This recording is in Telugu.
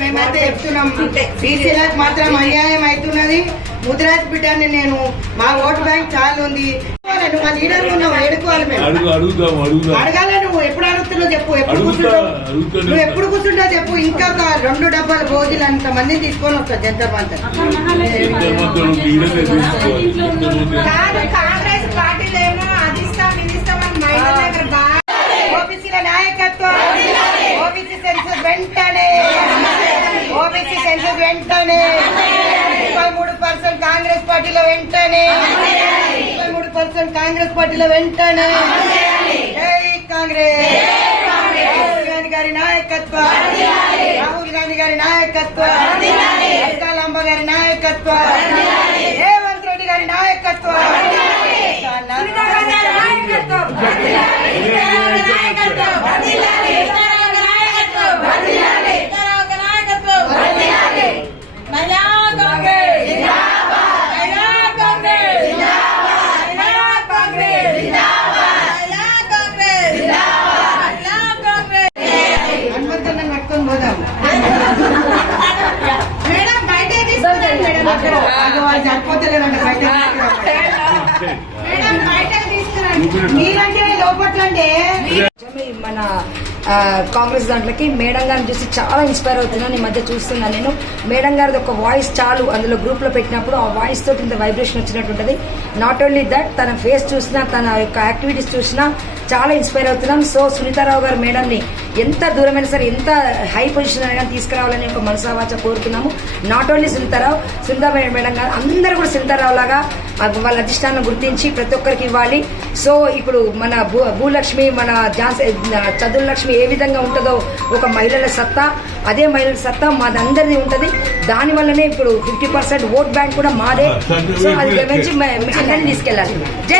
మేమైతే చెప్తున్నాం బీసీలకు మాత్రం అన్యాయం అవుతున్నది. ముదిరాజ్ బిడ్డని నేను మా ఓటు బ్యాంక్ చాలా ఉంది. నువ్వు మా లీడర్ ఉన్నావు, ఎడుకోవాలి మేము. అడగాలి. నువ్వు ఎప్పుడు అడుగుతున్నావు చెప్పు, ఎప్పుడు కూర్చుంటావు, నువ్వు ఎప్పుడు కూర్చుంటావు చెప్పు. ఇంకా 2 డబ్బాల భోజనం అంత మందిని తీసుకొని వస్తా జంతర్ మంతర్. కాంగ్రెస్ పార్టీలేమో అది ఇస్తాం ఇది ఇస్తామని మహిళల దగ్గర ఓబీసీల నాయకత్వం, ఓబీసీ సెన్సస్ వెంటనే, ఓబీసీ సెన్సస్ వెంటనే, 23% కాంగ్రెస్ పార్టీలో వెంటనే, 23% కాంగ్రెస్ పార్టీలో వెంటనే. జై కాంగ్రెస్. రాహుల్ గాంధీ గారి నాయకత్వం, రాహుల్ గాంధీ గారి నాయకత్వం, అల్కాలాంబ గారి నాయకత్వం, రేవంత్ రెడ్డి గారి నాయకత్వం, మన కాంగ్రెస్ దాంట్లోకి మేడం గారిని చూసి చాలా ఇన్స్పైర్ అవుతున్నాను. ఈ మధ్య చూస్తున్నాను నేను. మేడం గారిది ఒక వాయిస్ చాలు అందులో గ్రూప్ లో పెట్టినప్పుడు ఆ వాయిస్ తోటి ఇంత వైబ్రేషన్ వచ్చినట్టు ఉంటుంది. నాట్ ఓన్లీ దట్, తన ఫేస్ చూసినా తన యొక్క యాక్టివిటీస్ చూసినా చాలా ఇన్స్పైర్ అవుతున్నాం. సో సునీతారావు గారు మేడంని ఎంత దూరమైనా సరే, ఎంత హై పొజిషన్ అయినా తీసుకురావాలని ఒక మనసావాచ కోరుతున్నాము. నాట్ ఓన్లీ సునీతారావు మేడం గారు, అందరూ కూడా సునీతారావు లాగా వాళ్ళ అధిష్టానం గుర్తించి ప్రతి ఒక్కరికి ఇవ్వాలి. సో ఇప్పుడు మన భూలక్ష్మి, మన చదువు లక్ష్మి ఏ విధంగా ఉంటుందో ఒక మహిళల సత్తా, అదే మహిళల సత్తా మాదందరిది ఉంటుంది. దానివల్లనే ఇప్పుడు 50% ఓట్ బ్యాంక్ కూడా మాదే. సో అది అందరినీ తీసుకెళ్ళాలి. జై